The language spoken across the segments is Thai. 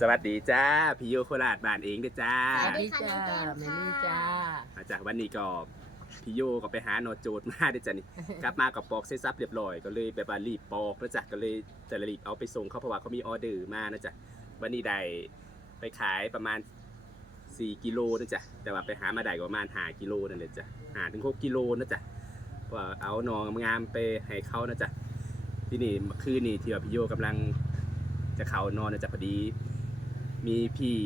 สวัสดีจ้าพี่โยโคราชบ้านเองเด้อจ้าสวัสดีค่ะจ้าน้องแก้มเมลี่ค่ะจ้าอาจากวันนี้ก็พี่โยก็ไปหาโนโจทย์มาเด้อจ้ะนี่ กลับมากับปอกเซซับเรียบร้อยก็เลยแบบว่ารีบปอกแล้วจ้ะก็เลยจะรีบเอาไปส่งเขาเพราะว่าเขามีออเดอร์มานะจ๊ะวันนี้ได้ไปขายประมาณ 4 กิโลนะจ๊ะแต่ว่าไปหามาได้ก็ประมาณ5กิโลนั่นเลยจ้ะหาถึง6กิโลนะจ๊ะเพราะว่าเอานองงามๆไปให้เขานะจ๊ะที่นี่เมื่อคืนนี่ที่ว่าพี่โยกำลังจะเข้านอนนะจ๊ะพอดี มีพี่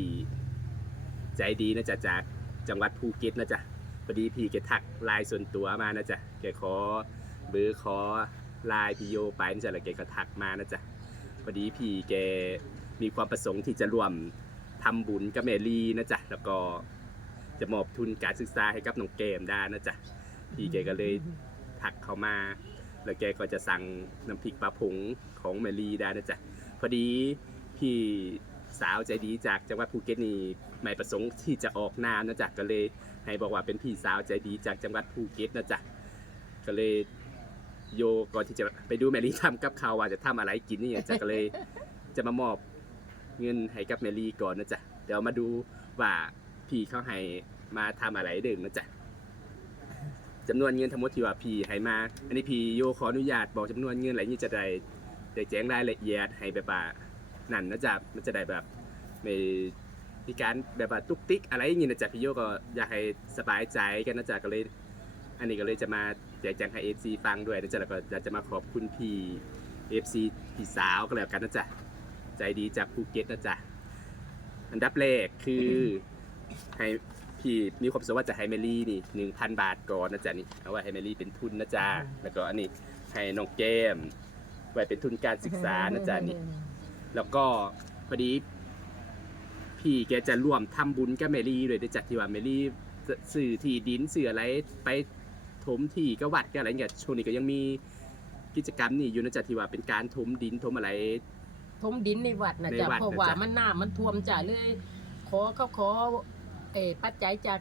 ใจดีนะจ๊ะจากจังหวัดภูเก็ตนะจ๊ะพอดีพี่แกทักไลน์ส่วนตัวมานะจ๊ะแกขอเบอร์ขอไลน์พี่โยไปนะจ๊ะแล้วแกก็ทักมานะจ๊ะพอดีพี่แกมีความประสงค์ที่จะร่วมทำบุญกับแมรี่นะจ๊ะแล้วก็จะมอบทุนการศึกษาให้กับน้องเกมได้นะจ๊ะพี่แกก็เลยทักเขามา แล้วแกก็จะสั่งน้ำพริกปลาผงของแมรี่ได้นะจ๊ะพอดีพี่ สาวใจดีจากจังหวัดภูเก็ตนี่ไม่ประสงค์ที่จะออกนามนะจ๊ะก็เลยให้บอกว่าเป็นพี่สาวใจดีจากจังหวัดภูเก็ตนะจ๊ะก็เลยโยก่อนที่จะไปดูแมรี่ทำกับข้าวว่าจะทำอะไรกินนี่จ๊ะก็เลยจะมามอบเงินให้กับแมรี่ก่อนนะจ๊ะเดี๋ยวมาดูว่าพี่เขาให้มาทำอะไรเดิมนะจ๊ะจำนวนเงินทั้งหมดที่ว่าพี่ให้มา อันนี้พี่โยขออนุญาตบอกจำนวนเงินอะไรนี่จะได้ได้แจ้งรายละเอียดให้แบบว่า นั่นนะจ๊ะมันจะได้แบบไม่มีการแบบว่าตุกติกอะไรอย่างงี้นะจ๊ะพี่โยก็อยากให้สบายใจกันนะจ๊ะก็เลย อันนี้ก็เลยจะมาแจกแจงให้ FC ฟังด้วยนะจ๊ะแล้วก็อยากจะมาขอบคุณพี่ FC พี่สาวก็แล้วกันนะจ๊ะใจดีจากภูเก็ตนะจ๊ะอันดับแรกคือให้พี่มีความประสงค์ว่าจะให้เมลี่นี่หนึ่งพันบาทก่อนนะจ๊ะนี่เอาไว้ให้เมลี่เป็นทุนนะจ๊ะแล้วก็อันนี้ให้น้องแก้มไว้เป็นทุนการศึกษานะจ๊ะนี่ แล้วก็พอดี พี่แกจะร่วมทำบุญกับเมลี่เลยด้วยจากที่ว่าเมลี่สื่อที่ดินสื่ออะไรไปถมที่ก็วัดก็อะไรเงี้ยช่วงนี้ก็ยังมีกิจกรรมนี่อยู่นะจ๊ะที่ว่าเป็นการถมดินถมอะไรทมดินในวัดนะจ๊ะเพราะว่ามันน้ำมันท่วมจ้ะเลย ขอเขาขอเอปัจจัยจาก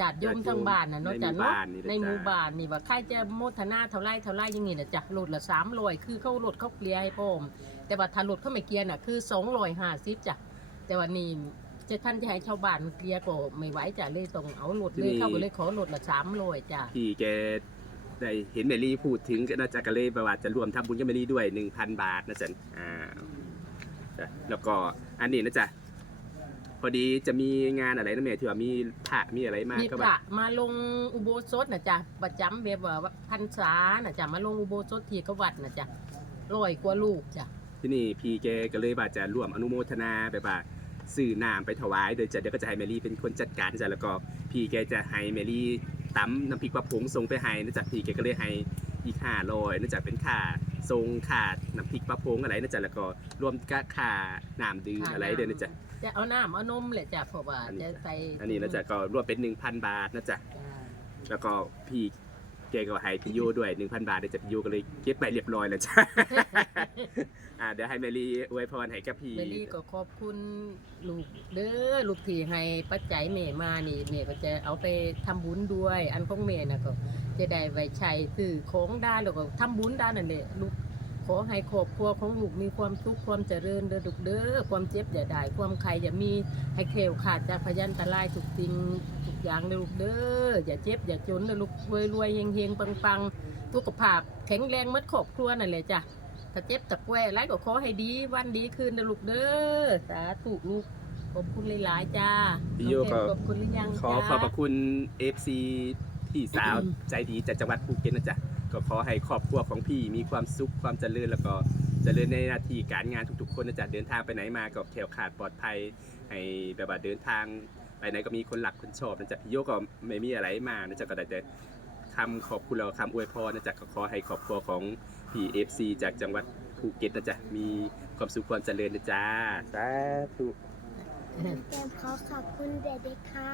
ญาติโยมทางบ้านนะเนาะจ้ะเนาะในหมู่บ้านนี่ว่าใครจะโมทนาเท่าไรเท่าไรยังงี้นะจ้ะโหลดละสามร้อยคือเขาโหลดเขาเกลียให้พ่อม แต่ว่าถ้าโหลดเขาไม่เกลียน่ะคือสองร้อยห้าสิบจ้ะแต่ว่านี่จะท่านจะให้ชาวบ้านเกลียก็ไม่ไหวจ้ะเลยต้องเอาโหลดเลยเข้าไปเลยขอโหลดละสามร้อยจ้ะพี่แกได้เห็นเมลี่พูดถึงก็น่าจะก็เลยแบบว่าจะรวมทำบุญกับเมลี่ด้วย1,000บาทนะจ๊ะอ่าจ้ะแล้วก็อันนี้นะจ๊ะพอดีจะมีงานอะไรนะเมย์ที่ว่ามีพระมีอะไรมามีก็พแบบระมาลงอุโบสถนะจ๊ะประจำแบบว่าพรรษานะจ๊ะมาลงอุโบสถที่เขาวัดนะจ๊ะร้อยกว่าลูกจ้ะ ที่นี่พี่แกก็เลยว่าจะร่วมอนุโมทนาแบบว่าสื่อน้ำไปถวาย โดยจะเดี๋ยวก็จะให้เมลี่เป็นคนจัดการนะจ๊ะแล้วก็พี่แกจะให้เมลี่ตำน้ำพริกปลาผงส่งไปให้นะจ๊ะพี่แกก็เลยให้อีกห้าร้อยนะจ๊ะเป็นค่าทรงค่าน้ำพริกปลาผงอะไรนะจ๊ะแล้วก็รวมกับค่าน้ำดื่มอะไรเด้วยนะจ๊ะจะเอาน้ำเอานมแหละจ้ะเพราะว่าอันนี้จะใส่อันนี้นะจ๊ะก็รวมเป็น1,000บาทนะจ๊ะจ้ะแล้วก็พี่ แกก็ให้พี่โยด้วย 1,000 บาทเดี๋ยวจะพี่โยก็เลยเก็บไปเรียบร้อยแล้วจ้ะอ่าเดี๋ยวให้เมลี่อวยพรให้กับพี่เบลลี่ก็ขอบคุณลูกเด้อลูกที่ให้ปัจจัยเมมานี่เมก็จะเอาไปทำบุญด้วย อันของเมนะก็จะได้ไว้ใช้ซื้อของได้แล้วก็ทำบุญได้นั่นแหละลูกขอให้ครอบครัวของลูกมีความสุขความเจริญเด้อลูกเด้อความเจ็บอย่าได้ความใครอย่ามีให้เคลวขาดจากพยันตรายทุกสิ่ง อย่างเด้อลูกเด้ออย่าเจ็บอย่าจนเด้อลูกรวยรวยๆเฮงเฮงปังปังๆสุขภาพแข็งแรงหมัดครอบครัวนั่นแหละจ้ะถ้าเจ็บตะแกวอะไรก็ขอให้ดีวันดีคืนนะลูกเด้อสาธุลูกขอบคุณหลายๆจ้าพี่โยก็น้องแก้มขอบคุณหรือยังขอจ้าขอบพระคุณ FC พี่สาวใจดีจากจังหวัดภูเก็ตนะจ๊ะก็ขอให้ครอบครัวของพี่มีความสุขความเจริญแล้วก็เจริญในหน้าที่การงานทุกๆ คนนะจ๊ะเดินทางไปไหนมาก็แขวขาดปลอดภัยให้แบบว่าเดินทาง ไปไหนก็มีคนหลักคนชอบนะจ๊ะพี่โยก็ไม่มีอะไรมานะจ๊ะก็ได้แต่คำขอบคุณเราคำอวยพรนะจ๊ะก็ขอให้ครอบครัวของพี่เอฟซีจากจังหวัดภูเก็ตนะจ๊ะมีความสุขความเจริญนะจ๊ะสาธุ น้องแก้มขอขอบคุณเด็กๆค่ะ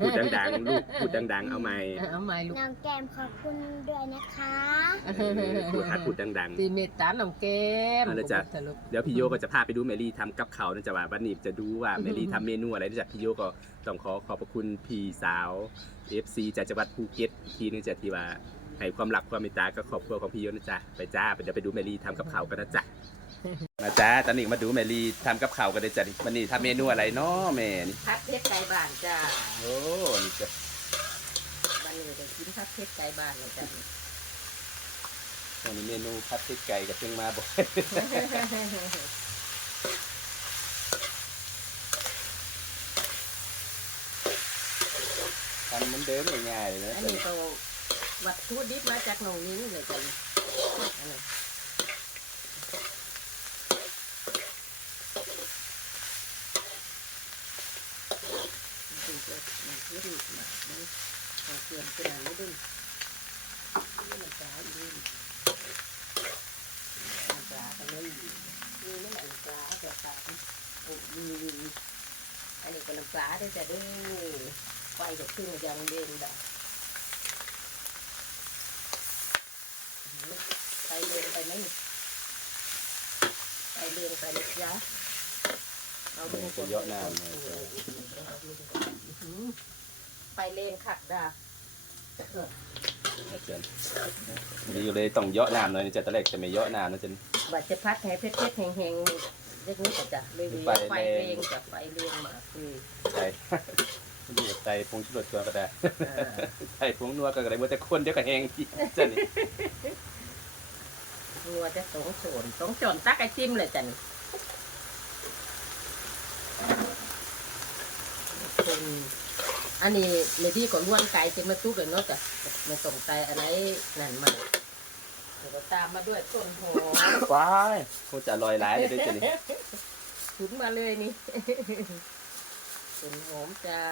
พูดดังๆลูกพูดดังๆ เอาไหมเอาใหม่ลูกน้องแก้มขอบคุณด้วยนะคะเออพูดหัดพูดดัง ตีเมตตาน้องแก้มเอาละจ้ะขอบคุณลูกๆเดี๋ยวพี่โยก็จะพาไปดูเมลี่ทำกับเขาวนะจ๊ะว่าวันนี้จะดูว่าเมลี่ทำเมนูอะไรนะจ๊ะพี่โยก็ต้องขอขอบพระคุณพี่สาว FC จากจังหวัดภูเก็ตอีกทีนึงจ้ะที่ว่าให้ความรักความเมตตากับครอบครัวของพี่โยนะจ๊ะไปจ้าไปเดี๋ยวไปดูเมลี่ทำกับเขาวกันนะจ๊ะ มาจ้าตอนนี้มาดูแมรี่ทำกับข้าวกันเลยจ้ะนี่วันนี้ทำเมนูอะไรเนาะแม่นี่พัดเพชรไก่บ้านจ้าโอ้นี่จ้ะบ้านนี้ได้กินพัดเพชรไก่บ้านเลยจ้าวันนี้เมนูพัดพริกไก่กับเชียงมาบ่อยทำเหมือนเดิมง่ายๆเลยนะอันจ้ะนี้ก็วัตถุดิบมาจากหนองนิ้งเลยจ้ะอันนี้ดูจะมัน คือดูมันมันเอาเกลือเป็นอะไรด้วยนี่มันจ้าอีกนี่มันจ้ากันเลยนี่นี่มันจ้าจ้าจ้าโอ้ยอันนี้ก็น้ำปลาด้วยจ้ะเด้อไฟจะขึ้นยังเด่นได้ไปเรียนไปไหมไปเรียนไปนะจ๊ะเรา จะเยอะน้ำเลยจ้ะไปเรียนขัดดาจ้ะนี่เลยต้องเยอะน้ำหน่อยนะจ้ะตอนแรกจะไม่เยอะน้ำนะจ๊ะบัดจะพัดให้เพชรเพชรแห้งแห้งๆเล็กนิดจ้ะเลยไฟไฟแรงเรียงจ้ะไฟเรียงมาคือใช่ดูใจพงชุดตัวก็ได้เอ่อใช่พงนัวก็ได้เมื่อแต่คนเดียวกับแหงที่จ้ะนี่งัวจะสองโซนสองโซนตักไอจิ้มเลยจ้ะ นี่คนอันนี้เลดี้ก็ล้วนไก่จะมาตู้กันเนาะจ้ะมาส่งไก่อะไรนั่นมาเดี๋ยวก็ตามมาด้วยต้นหอมว้ายคงจะลอยหลายเลยด้วยจ้ะนี่ถุนมาเลยนี่ต้นหอมจ้า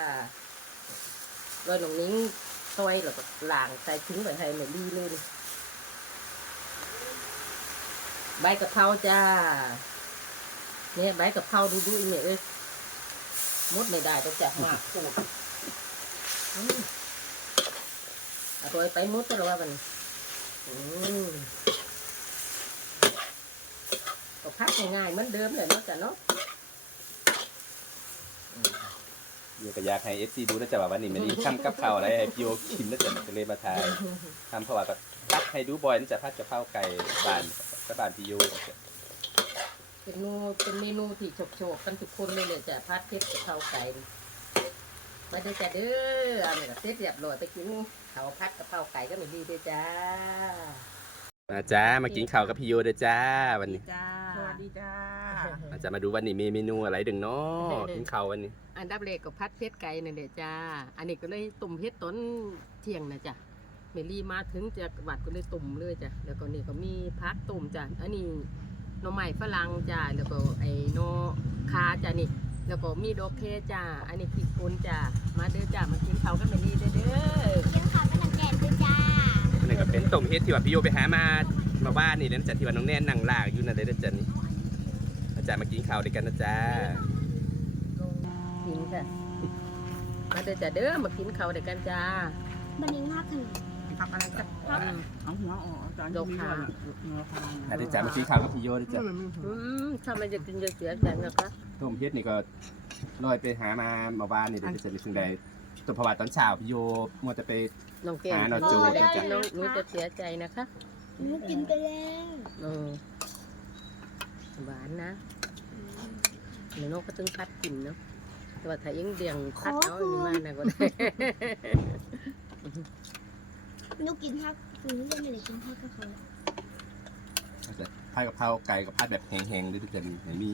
ลอยหนองนิ้งซอยแล้วก็ล้างใส่ทิ้งไว้ให้เหมือนดีเลยนี่ใบกะเพราจ้าเนี่ยใบกะเพราดูดูอีเนี่ยเอ้ย มดไม่ได้ต้องจับมากโคตรอืมอร่อยไปมดแต่ละว่ามันอืมก็พักง่ายๆเหมือนเดิมเลยเนาะจ้ะเนาะอยู่ก็อยากให้เอฟซีดูนะจ๊ะว่าวันนี้ไม่ได้ทำกับข้าวอะไรให้พี่โอกินนะจ๊ะก็เลยมาทายทำเพราะว่าก็พัดให้ดูบ่อยนะจ๊ะพัดกะเพราไก่บ้านกับบ้านพี่โยจ้ะ เป็นเมนูเป็นเมนูที่โฉบๆกันทุกคนเลยเลยจ้ะพัดเพชรกับข้าวไก่มาเด้อจ้ะเด้อเอาเนี่ยเสร็จเรียบร้อยไปกินข้าวพัดกับข้าวไก่ก็ไม่ดีด้วยจ้ามาจ้ามากินข้าวกับพี่โยเด้อจ้าวันนี้จ้าสวัสดีจ้าอาจจะมาดูวันนี้มีเมนูอะไรดึงเนาะกินข้าววันนี้ อันดับแรกก็พัดเพชรไก่นั่นแหละจ้า อันนี้ก็เลยตุ่มเพชรต้นเที่ยงนะจ้ะเมลี่มาถึงจากวัดก็เลยตุ่มเลยจ้ะแล้วก็นี่ก็มีพักตุ่มจ้ะอันนี้ หน่อไม้ฝรั่งจ้ะแล้วก็ไอ้หนอคาจ้ะนี่แล้วก็มีดอกเคจ้าอันนี้พริกป่นจ้ามาเด้อจ้ามากินข้าวกันเมลี่เด้อเด้อเลี้ยงข้าวเป็นน้ำแกงด้วยจ้าอันนี้ก็เป็นต้มเฮ็ดที่ว่าพี่โยไปหามามาบ้านนี่นะจ๊ะที่ว่าน้องแน่นนั่งลากอยู่นั่นเลยนะจ๊ะนี่อาจารย์มากินข้าวด้วยกันนะจ๊ะกินจ้ะมาเด้อจ้าเด้อมากินข้าวด้วยกันจ้าบันนี้ภาคขนม ทำอะไรกันอืมเอาหัวออกจานยกขาหัวขาอาจารย์มากินข้าวกับพี่โยด้วยจ้ะอืมถ้ามันจะกินจะเสียใจนะคะต้มเฮ็ดนี่ก็ลอยไปหามามาบ้านนี่เดี๋ยวจะไปซึ่งใดตัวเพราะว่าตอนเช้าพี่โยมัวจะไป น้องแก้มหาหน่อยจูไม่ได้จ้ะกินน้องหนูจะเสียใจนะคะหนูกินไปแล้วเออหวานนะหนูนกก็ต้องพัดกินเนาะแต่ว่าถ้ายังเดียงพัดเอาอันนี้มานะก็ได้ห นูกินภาคหนูยังไม่ได้กินภาคกับเขาผัดกะเพราไก่กับผัดแบบแห้งๆด้วยจ้ะนี่เห็นมี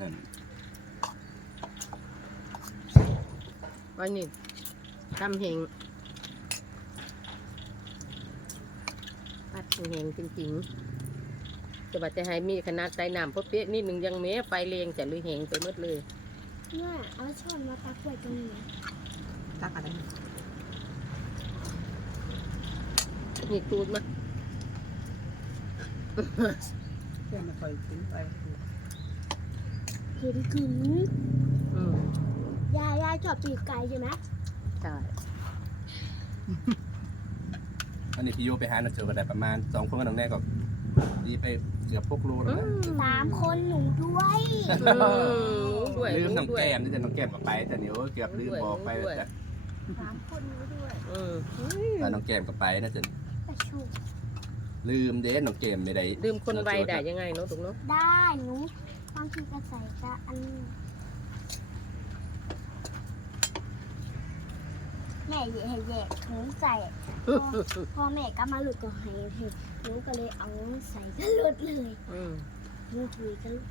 นั่นวันนี้ทำเฮงปัดเฮงจริงๆจะว่าจะให้มีขนาดใส่น้ำเพราะเป๊ะนิดหนึ่งยังแม้ไฟเลงจะลุยเฮงไปหมดเลย เนี่ยเอาช้อนมาตักไว้ตรงนี้นะตักอะไร นี่ตูดมาเพื่อนมาคอยกินไปเห็นกึ๋นอืมยายยายชอบปีกไก่ใช่ไหมใช่อันนี้พี่โยไปหาหน่อยเจอกันได้ประมาณสองคนกับน้องแน่ก็ดีไปเกือบพวกโลแล้วนะสามคนหนูด้วยด้วยลืมน้องด้วยแก้มนี่จะน้องแก้มกับไป แต่เดี๋ยวเกือบลืมบอกไปด้วยแต่สามคนหนูด้วยอืมแต่น้องแก้มกับไปนะจ๊ะกระชุก ลืมเด้น้องเกมไม่ได้ลืมคนไวได้ยังไงเนาะถูกเนาะได้หนูบางทีก็ใส่กะอันนี้แม่เหยให้แยกหนูใส่พอพอแม่ก็มาหลุดก็ให้ให้หนูก็เลยเอาใส่ก็หลุดเลยอืมหนูคุยก็หลุด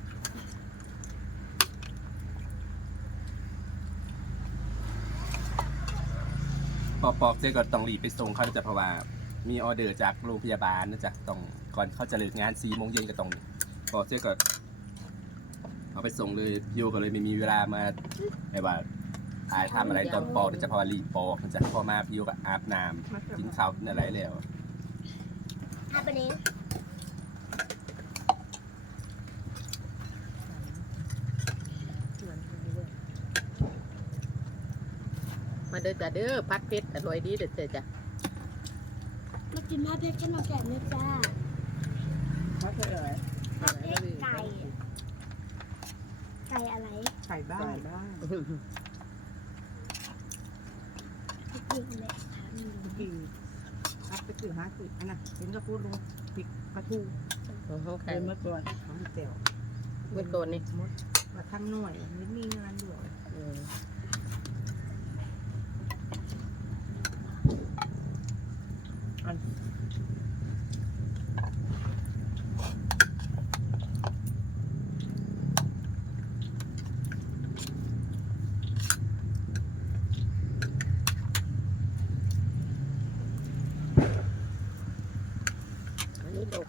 ปอปอกเจ๊ก็ต้องรีบไปส่งเขานะจะเพราะว่า มีออเดอร์จากโรงพยาบาลนะจ๊ะต้องก่อนเขาจะเลิกงานสี่โมงเย็นก็ต้องปอกเจ๊ก็เอาไปส่งเลยโยก็เลยไม่มีเวลามาแบบว่าถ่ายทำอะไรตอนปอกนะจ๊ะเพราะว่ารีบปอกนะจ๊ะพอมาพี่โยก็อาบน้ำกินข้าวกินอะไรแล้วถ้าไปนี้มาเด้อจ้ะเด้อพัดเพชรอร่อยดีเด้อเจ้อจ้ะ มากินผ้าเพชรกันมาแก่แม่จ้ามาเถอะเอ๋ยผ้าเพชรไก่ ไก่อะไรไก่บ้านบ้านที่กินแม่ถามหนูกินครับไปซื้อหาซื้ออันน่ะเห็นก็พูดลงพริกกระทูของเขาเคขายยเมื่อก่อนของเจียวเมื่อก่อนนี่มดมาทั้งหน่วยไม่มีงานด้วย เออ อันนี้ โอ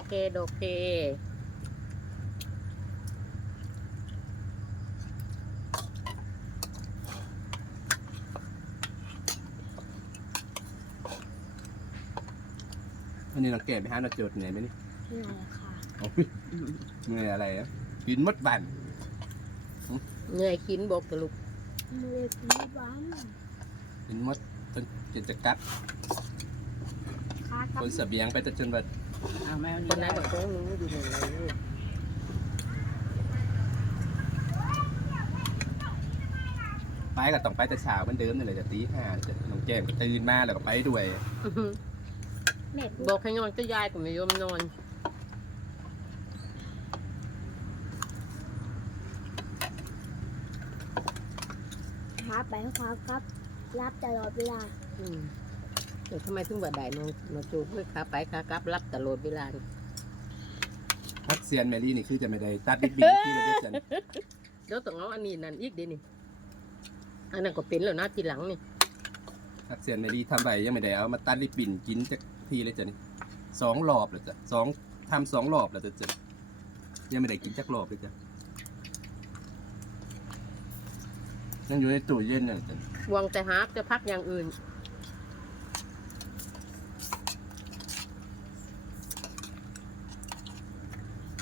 เค โอเค นนี้น้องเกมไปหาหน้าโจทย์ไงไหมนี่เหนื่อยค่ะโอ้ยเหนื่อยอะไรอะกินมดบันเหนื่อยกินบอกกับลูกมือกินบ้านกินมดจนจนจะกัดค้ากับคนเสบียงไปจนแบบเอาแมวคนไหนบอกของหนูอยู่ไหนลูกไปก็ต้องไปแต่เช้าเหมือนเดิมนี่แหละจะตีห้าจะน้องแก้มก็ตื่นมาแล้วก็ไปด้วย แม่พูบดอกให้นอนก็ยายก็ไม่ยอมนอนค้าไปค้ากับ รับตลอดเวลาอืมเดี๋ยวทำไมถึงว่าได้น้องน้องจูบเพื่อขาไปขากลับรับตลอดเวลานี่พักเซียนแมรี่นี่คือจะไม่ได้ตัดบิ๊กบิ๊กที่เราได้จันเดี๋ยวต้องเอาอันนี้นั่นอีกเดินี่อันนั้นก็เป็นแล้วนะทีหลังนี่พักเซียนแมรี่ทำไปยังไม่ได้เอามาตัดริบบิ่นกินจาก ทีเลยจ้ะนี่สองรอบเลยจ้ะสองทำสองรอบแล้วจ้ะจ้ะยังไม่ได้กินจักรอบเลยจ้ะยังอยู่ในตู้เย็นน่ะจ้ะวางแต่หากจะพักอย่างอื่น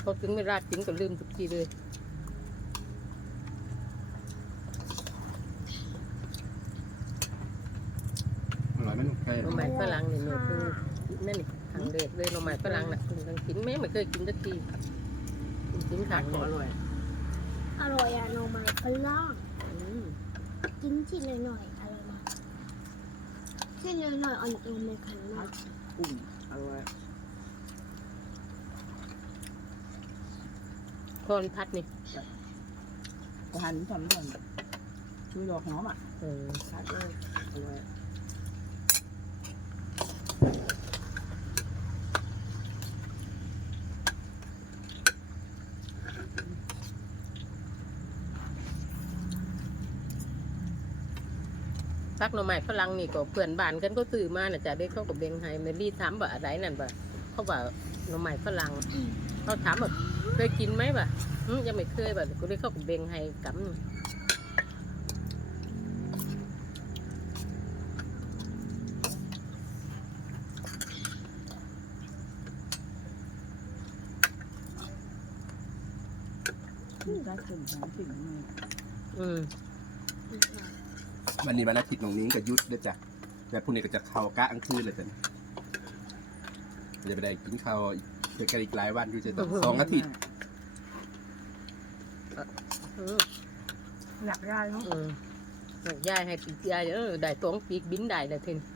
พอถึงเวลากินก็ลืมทุกทีเลย อร่อยไหมลูกไก่ หน่อไม้ฝรั่งนี่เนี่ยคือ นั่นนี่ทางเด็กเลยหน่อไม้ฝรั่งน่ะคุณต้องกินแม่ไม่เคยกินสักทีกินขังขออร่อยอร่อยอะหน่อไม้ฝรั่งอืมกินทีหน่อยๆอร่อยมากทีหน่อยๆอ่อนๆในขันมากอุ่นอร่อยคอนพัดนี่ก็หันทำก่อนช่วยดอกหอมอะเออคัดเลยอร่อย พักหน่อไม้ฝรั่งนี่ก็เพื่อนบ้านกันก็ซื้อมาน่ะจ้ะเด็กเขาก็เบ่งให้แมรี่ถามว่าอะไรนั่นบ่เขาว่าหน่อไม้ฝรั่งเขาถามว่าเคยกินไหมบ่ยังไม่เคยบ่ก็เลยเขาก็เบ่งให้กำหนึ่งมีได้ถึงหอมถึงมืออืม วันนี้วันอาทิตย์น้องนิ้งก็หยุดด้วยจ้ะแต่พรุ่งนี้ก็จะเข้ากะกลางคืนเลยจ้ะจะไปได้กินข้าวเจอกันอีกหลายวันอยู่จะสองอาทิตย์อืมหลักได้เนาะอืมยายให้ปีกยายเออได้สองปีกบินได้เลยทีนี้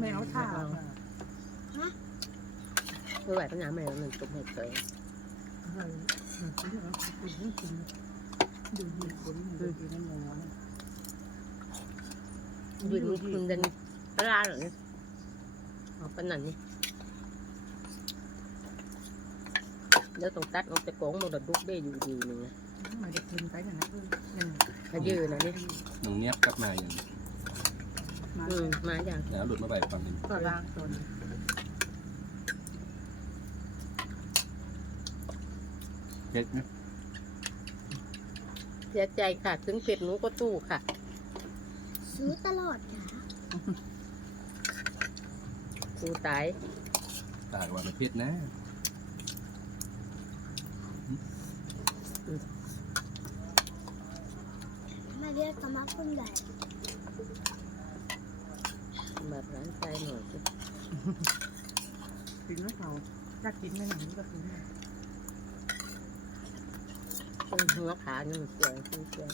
ไม่เอาท่า ไม่ไหวปัญญาแม่หนึ่งตุ่มเห็ดเลยเฮ้ยกินแล้วกินกินดูดีคนดูดีนั่นมองยืนคืนกันปลาเหรอเนี่ยเอาปนนันนี่เดี๋ยวต้องตัดออกจากกองมันดุกได้อยู่ดีนึงนะมาได้กินไปกันนะเพื่อนถ้ายืนนะนี่น้องเนียบกลับมาอย่างมาอืมมาอย่างแล้วหลุดมาใบฟังหนึ่งก็ล้างตน เล็กนะเสียใจค่ะ ถึงเป็ดหนูก็ตู้ค่ะ ซื้อตลอดจ้ะตู้ตายตายว่าไม่เพชรนะมาเรียกสมัครคนใหญ่แบบร้านใจหน่อยสิกินแล้วเขาถ้ากินไม่หนังก็กิน ต้องหัวขานี่มันเสียงเสียง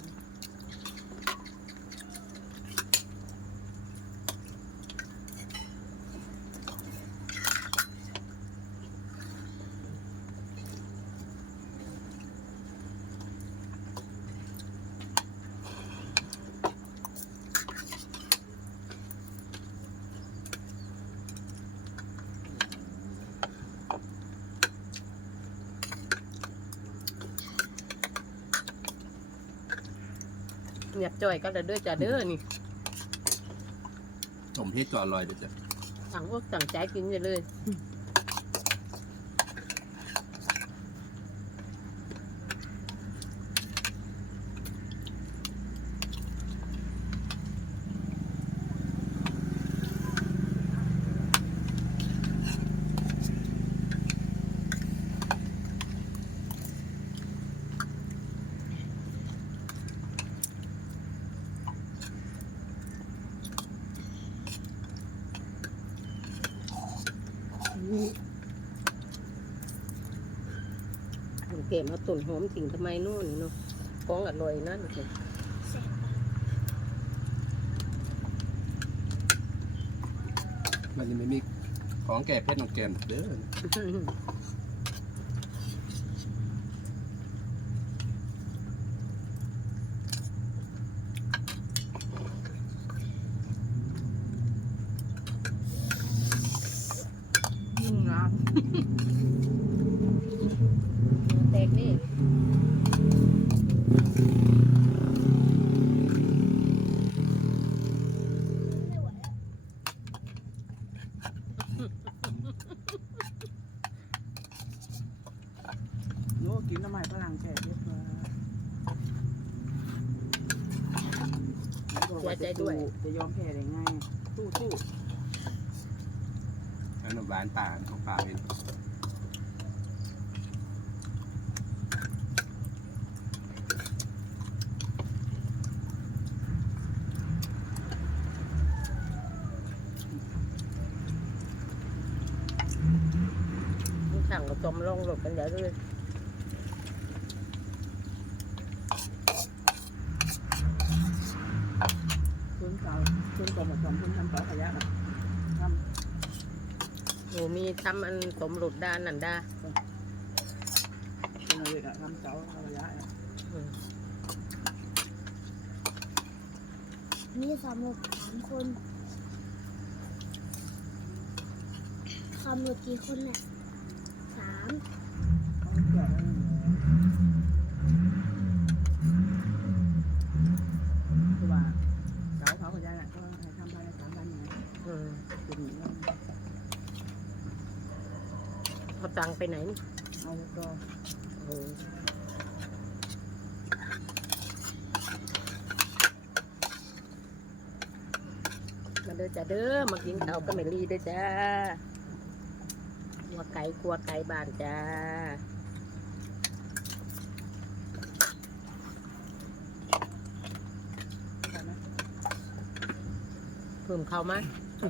เงียบจ่อยก็เลยเด้อจ้าเด้อนี่สมเพชรก็อร่อยเดี๋ยวจะสั่งพวกสั่งใจกินไปเลย มันเก็บมาตุ่นหอมสิ่งทำไมนู่นนี่เนาะของอร่อยนั่นสิแซ่บมันยังไม่มีของแก่เพชรน้องแกมเด้อ ยิ่งงาม แตกนี่ ไม่ไหวแล้ว โน้กินทำไมฝรั่งแก่เยอะมา จะยอมแพ้ได้ไงสู้สู้ขนมหวานป่าของป่าเป็นมันสั่งก็จมลงหลบกันเดี๋ยวเลย คุณเก่า คุณก่อนผสมคุณทำต่อขยะนะทโอ้มีทำอันสมหลุดด้านนั่นด้าำคุณอะไรอะทำเสาขยะอืมมีสามหกสามคนคำหมดกี่คนเนี่ยสาม เขาเกี่ยวคือว่าเสาเขาขยะน่ะก็ให้ทำภายในสามวันอย่างนี้ อื มเป็นอย่างนี้เขาตังไปไหนนี่เอาแล้วก็โอ้มาเด้อจ้าเด้อ มากินข้าวกับแมลี่เด้อจ้ากัวไก่กัวไก่บ้านจ้า เพิ่มข้าวมา ส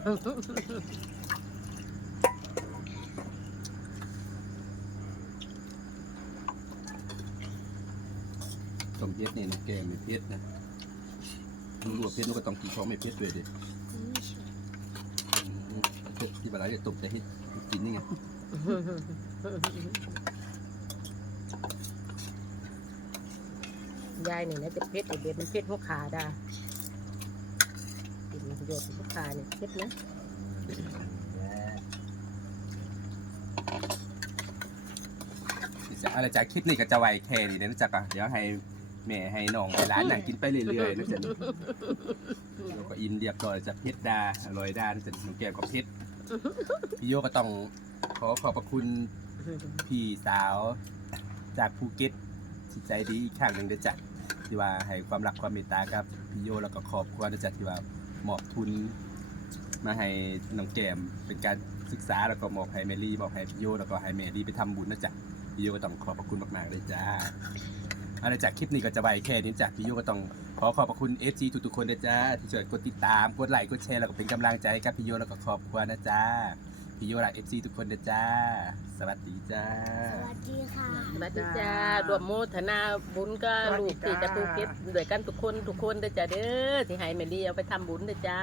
มเพชรเนี่ยน้องแกมไม่เพชรนะรู้ว่าเพชรมันก็ต้องกินของไม่เพชรด้วยดิไม่ใช่อืมที่บานเราจะตุกจะให้กินนี่ไงยายนี่นะจะเพชรเด็ดมันเพชรหัวขาดา ประโยชน์หัวขาเนี่ยเพชรนะอะไรจากคลิปนี้ก็จะไวแค่นี้นะจ๊ะก็เดี๋ยวให้แม่ให้น้องให้ร้านนั่งกินไปเรื่อยๆนะจ๊ะแล้วก็อินเรียบร้อยจากเพชรดาอร่อยดานะจ๊ะหนูแก้วกับเพชรพี่โยก็ต้องขอขอบพระคุณพี่สาวจากภูเก็ตจิตใจดีอีกครั้งหนึ่งด้วยจ้ะที่ว่าให้ความรักความเมตตากับพี่โยแล้วก็ครอบครัวด้วยจ้ะที่ว่า มอบทุน มาให้น้องแก้มเป็นการศึกษาแล้วก็มอบให้เมรี่มอบให้พี่โยแล้วก็ให้เมรี่ไปทำบุญนะจ๊ะพี่โยก็ต้องขอบพระคุณมากๆเลยจ้าเอาละจากคลิปนี้ก็จะไปแค่นี้จ้ะพี่โยก็ต้องขอขอบพระคุณเอฟซีทุกๆคนนะจ้าที่ช่วยกดติดตามกดไลค์กดแชร์แล้วก็เป็นกำลังใจให้กับพี่โยแล้วก็ครอบครัวนะจ้า พี่โยรักเอฟซีทุกคนนะจ้า สวัสดีจ้า สวัสดีค่ะ สวัสดีจ้ารวมโมทนาบุญก็ลูกที่จะภูเก็ตด้วยกันทุกคนทุกคนเด้อจ้าเด้อที่ให้แม่ลีเอาไปทำบุญเด้อจ้า